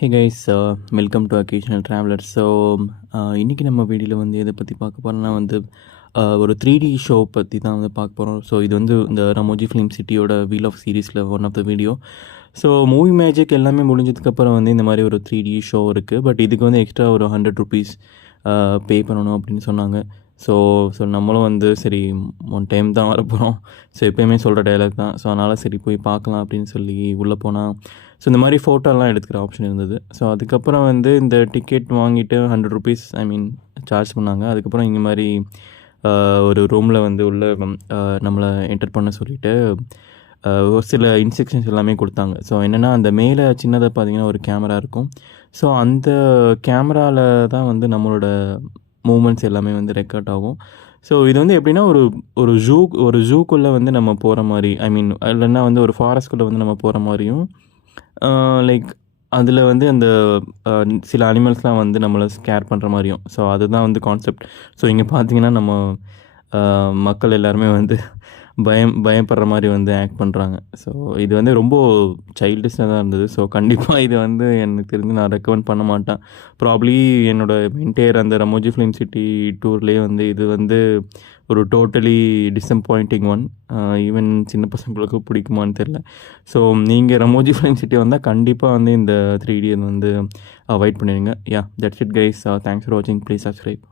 Hey guys, welcome to occasional traveller. So இன்றைக்கி நம்ம வீடியோவில் வந்து எதை பற்றி பார்க்க போகிறோம்னா வந்து ஒரு 3D ஷோ பற்றி தான் வந்து பார்க்க போகிறோம். ஸோ இது வந்து இந்த ரமோஜி ஃபிலிம் சிட்டியோட வீல் ஆஃப் சீரீஸில் one of the video. So movie magic எல்லாமே முடிஞ்சதுக்கப்புறம் வந்து இந்த மாதிரி ஒரு 3D ஷோ இருக்குது. பட் இதுக்கு வந்து எக்ஸ்ட்ரா ஒரு ₹100 பே பண்ணணும் அப்படின்னு சொன்னாங்க. ஸோ நம்மளும் வந்து சரி ஒன் டைம் தான் வரப்போகிறோம். ஸோ எப்போயுமே சொல்கிற டைலாக் தான். ஸோ அதனால் சரி போய் பார்க்கலாம் அப்படின்னு சொல்லி உள்ளே போனால் ஸோ இந்த மாதிரி ஃபோட்டோலாம் எடுத்துக்கிற ஆப்ஷன் இருந்தது. ஸோ அதுக்கப்புறம் வந்து இந்த டிக்கெட் வாங்கிட்டு ₹100 சார்ஜ் பண்ணாங்க. அதுக்கப்புறம் இந்த மாதிரி ஒரு ரூமில் வந்து உள்ள நம்மளை என்டர் பண்ண சொல்லிவிட்டு ஒரு சில இன்ஸ்ட்ரக்ஷன்ஸ் எல்லாமே கொடுத்தாங்க. ஸோ என்னென்னா அந்த மேலே சின்னதாக பார்த்தீங்கன்னா ஒரு கேமரா இருக்கும். ஸோ அந்த கேமராவில் தான் வந்து நம்மளோட மூமெண்ட்ஸ் எல்லாமே வந்து ரெக்கார்ட் ஆகும். ஸோ இது வந்து எப்படின்னா ஒரு ஜூக்குள்ளே வந்து நம்ம போகிற மாதிரி, இல்லைன்னா வந்து ஒரு ஃபாரஸ்ட்குள்ளே வந்து நம்ம போகிற மாதிரியும், லைக் அதில் வந்து அந்த சில அனிமல்ஸ்லாம் வந்து நம்மளை ஸ்கேர் பண்ணுற மாதிரியும். ஸோ அதுதான் வந்து கான்செப்ட். ஸோ இங்கே பார்த்தீங்கன்னா நம்ம மக்கள் எல்லாருமே வந்து பயப்படுற மாதிரி வந்து ஆக்ட் பண்ணுறாங்க. ஸோ இது வந்து ரொம்ப சைல்டிஷாக தான் இருந்தது. ஸோ கண்டிப்பாக இது வந்து எனக்கு தெரிஞ்சு நான் ரெக்கமெண்ட் பண்ண மாட்டேன். ப்ராப்ளி என்னோடய என்டையர் அந்த ரமோஜி ஃபிலிம் சிட்டி டூர்லேயே வந்து இது வந்து ஒரு டோட்டலி டிசப்பாயிண்டிங் ஒன். ஈவன் சின்ன பசங்களுக்கு பிடிக்குமான்னு தெரில. ஸோ நீங்கள் ரமோஜி ஃபிலிம் சிட்டி வந்தால் கண்டிப்பாக வந்து இந்த 3D வந்து அவாய்ட் பண்ணிடுங்க. Yeah, that's it guys. Thanks for வாட்சிங். Please subscribe.